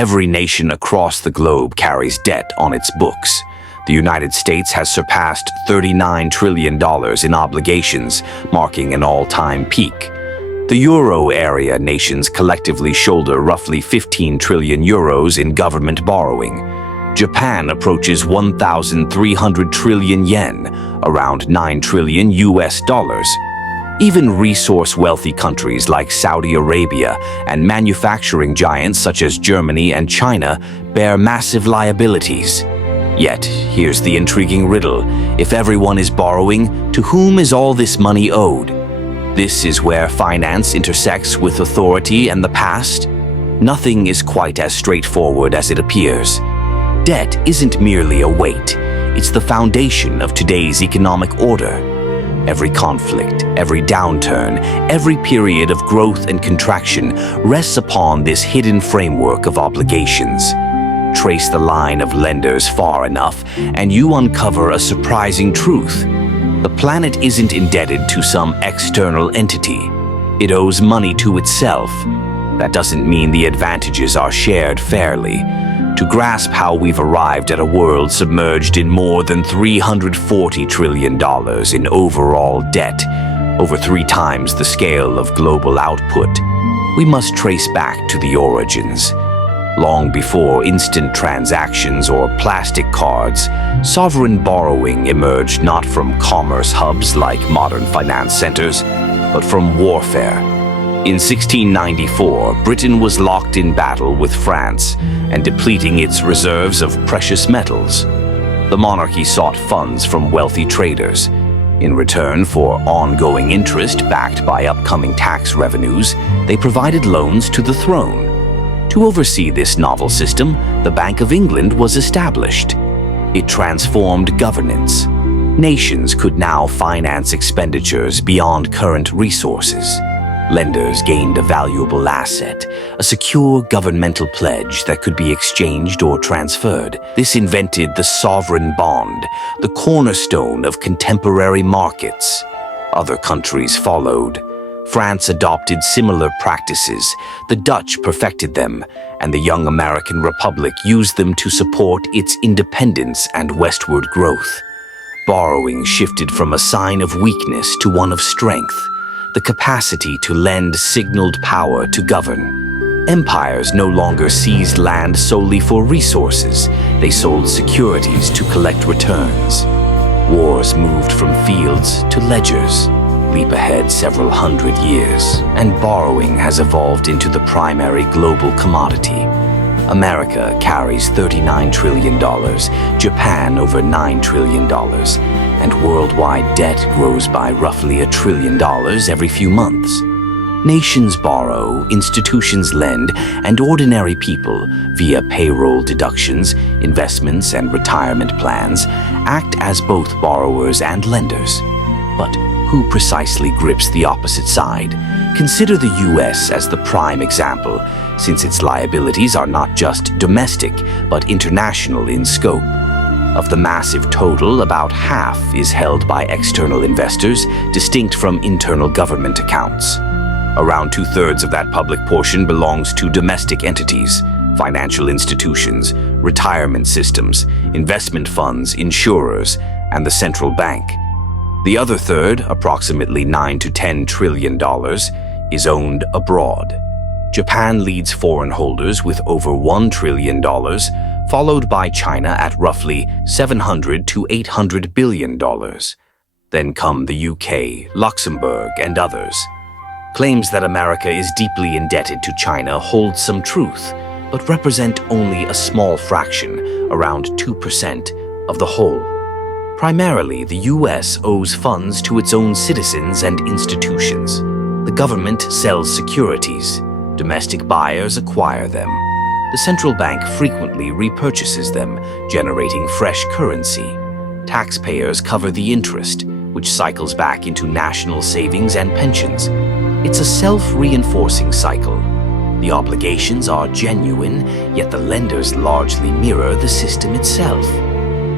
Every nation across the globe carries debt on its books. The United States has surpassed $39 trillion in obligations, marking an all-time peak. The euro area nations collectively shoulder roughly 15 trillion euros in government borrowing. Japan approaches 1,300 trillion yen, around 9 trillion US dollars. Even resource-wealthy countries like Saudi Arabia and manufacturing giants such as Germany and China bear massive liabilities. Yet, here's the intriguing riddle. If everyone is borrowing, to whom is all this money owed? This is where finance intersects with authority and the past. Nothing is quite as straightforward as it appears. Debt isn't merely a weight. It's the foundation of today's economic order. Every conflict, every downturn, every period of growth and contraction rests upon this hidden framework of obligations. Trace the line of lenders far enough, and you uncover a surprising truth. The planet isn't indebted to some external entity. It owes money to itself. That doesn't mean the advantages are shared fairly. To grasp how we've arrived at a world submerged in more than $340 trillion in overall debt, over 3 times the scale of global output, we must trace back to the origins. Long before instant transactions or plastic cards, sovereign borrowing emerged not from commerce hubs like modern finance centers, but from warfare. In 1694, Britain was locked in battle with France and depleting its reserves of precious metals. The monarchy sought funds from wealthy traders. In return for ongoing interest backed by upcoming tax revenues, they provided loans to the throne. To oversee this novel system, the Bank of England was established. It transformed governance. Nations could now finance expenditures beyond current resources. Lenders gained a valuable asset, a secure governmental pledge that could be exchanged or transferred. This invented the sovereign bond, the cornerstone of contemporary markets. Other countries followed. France adopted similar practices, the Dutch perfected them, and the young American Republic used them to support its independence and westward growth. Borrowing shifted from a sign of weakness to one of strength. The capacity to lend signaled power to govern. Empires no longer seized land solely for resources. They sold securities to collect returns. Wars moved from fields to ledgers. Leap ahead several hundred years, and borrowing has evolved into the primary global commodity. America carries $39 trillion, Japan over $9 trillion, and worldwide debt grows by roughly $1 trillion every few months. Nations borrow, institutions lend, and ordinary people, via payroll deductions, investments, and retirement plans, act as both borrowers and lenders. But who precisely grips the opposite side? Consider the US as the prime example, since its liabilities are not just domestic, but international in scope. Of the massive total, about half is held by external investors, distinct from internal government accounts. Around 2/3 of that public portion belongs to domestic entities, financial institutions, retirement systems, investment funds, insurers, and the central bank. The other third, approximately $9 to $10 trillion, is owned abroad. Japan leads foreign holders with over $1 trillion, followed by China at roughly $700 to $800 billion. Then come the UK, Luxembourg, and others. Claims that America is deeply indebted to China hold some truth, but represent only a small fraction, around 2% of the whole. Primarily, the US owes funds to its own citizens and institutions. The government sells securities. Domestic buyers acquire them. The central bank frequently repurchases them, generating fresh currency. Taxpayers cover the interest, which cycles back into national savings and pensions. It's a self-reinforcing cycle. The obligations are genuine, yet the lenders largely mirror the system itself.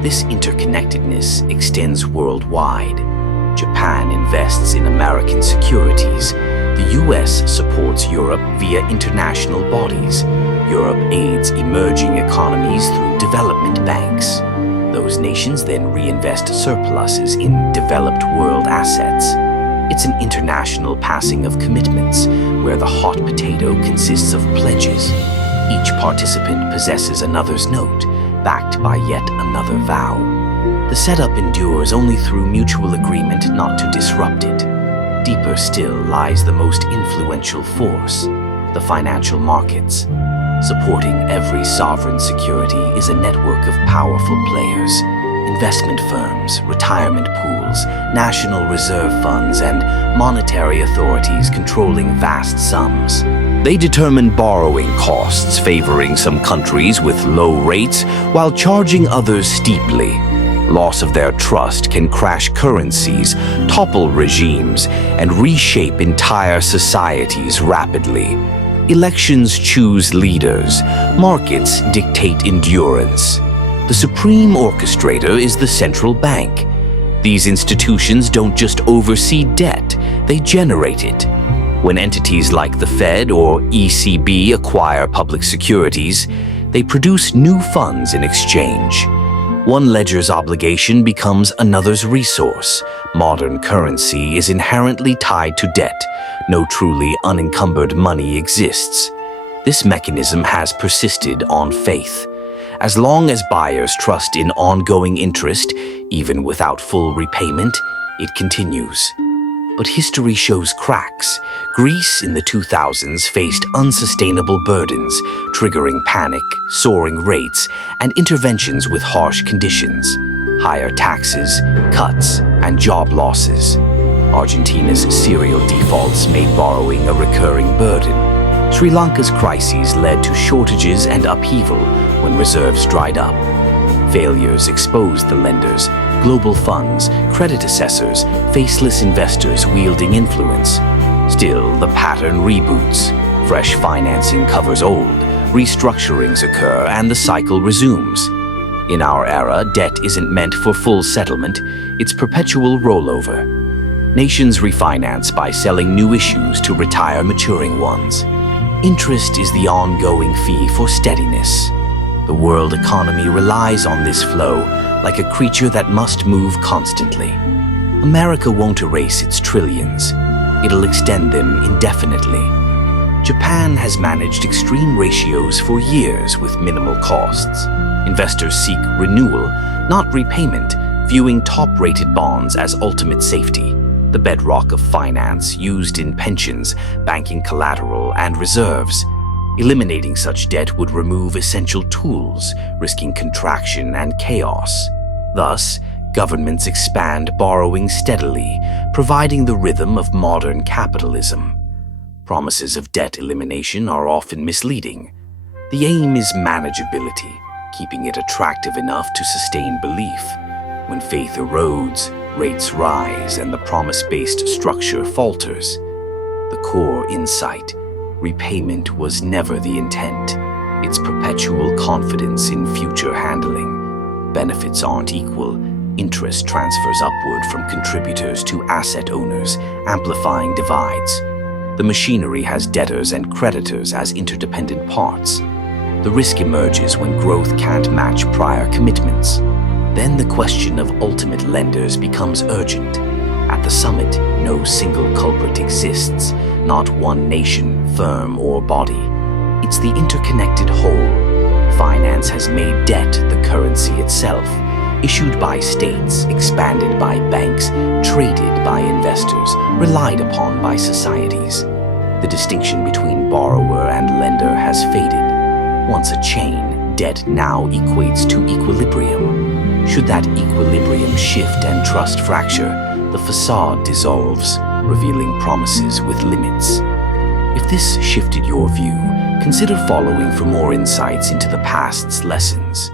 This interconnectedness extends worldwide. Japan invests in American securities. The US supports Europe via international bodies. Europe aids emerging economies through development banks. Those nations then reinvest surpluses in developed world assets. It's an international passing of commitments, where the hot potato consists of pledges. Each participant possesses another's note, backed by yet another vow. The setup endures only through mutual agreement not to disrupt it. Deeper still lies the most influential force, the financial markets. Supporting every sovereign security is a network of powerful players, investment firms, retirement pools, national reserve funds, and monetary authorities controlling vast sums. They determine borrowing costs, favoring some countries with low rates while charging others steeply. Loss of their trust can crash currencies, topple regimes, and reshape entire societies rapidly. Elections choose leaders. Markets dictate endurance. The supreme orchestrator is the central bank. These institutions don't just oversee debt, they generate it. When entities like the Fed or ECB acquire public securities, they produce new funds in exchange. One ledger's obligation becomes another's resource. Modern currency is inherently tied to debt. No truly unencumbered money exists. This mechanism has persisted on faith. As long as buyers trust in ongoing interest, even without full repayment, it continues. But history shows cracks. Greece in the 2000s faced unsustainable burdens, triggering panic, soaring rates, and interventions with harsh conditions. Higher taxes, cuts, and job losses. Argentina's serial defaults made borrowing a recurring burden. Sri Lanka's crises led to shortages and upheaval when reserves dried up. Failures exposed the lenders, global funds, credit assessors, faceless investors wielding influence. Still, the pattern reboots. Fresh financing covers old, restructurings occur, and the cycle resumes. In our era, debt isn't meant for full settlement, it's perpetual rollover. Nations refinance by selling new issues to retire maturing ones. Interest is the ongoing fee for steadiness. The world economy relies on this flow like a creature that must move constantly. America won't erase its trillions. It'll extend them indefinitely. Japan has managed extreme ratios for years with minimal costs. Investors seek renewal, not repayment, viewing top-rated bonds as ultimate safety, the bedrock of finance used in pensions, banking collateral, and reserves. Eliminating such debt would remove essential tools, risking contraction and chaos. Thus, governments expand borrowing steadily, providing the rhythm of modern capitalism. Promises of debt elimination are often misleading. The aim is manageability, keeping it attractive enough to sustain belief. When faith erodes, rates rise, and the promise-based structure falters. The core insight: repayment was never the intent. It's perpetual confidence in future handling. Benefits aren't equal. Interest transfers upward from contributors to asset owners, amplifying divides. The machinery has debtors and creditors as interdependent parts. The risk emerges when growth can't match prior commitments. Then the question of ultimate lenders becomes urgent. At the summit, no single culprit exists, not one nation, firm, or body. It's the interconnected whole. Finance has made debt the currency itself, issued by states, expanded by banks, traded by investors, relied upon by societies. The distinction between borrower and lender has faded. Once a chain, debt now equates to equilibrium. Should that equilibrium shift and trust fracture, the facade dissolves, revealing promises with limits. If this shifted your view, consider following for more insights into the past's lessons.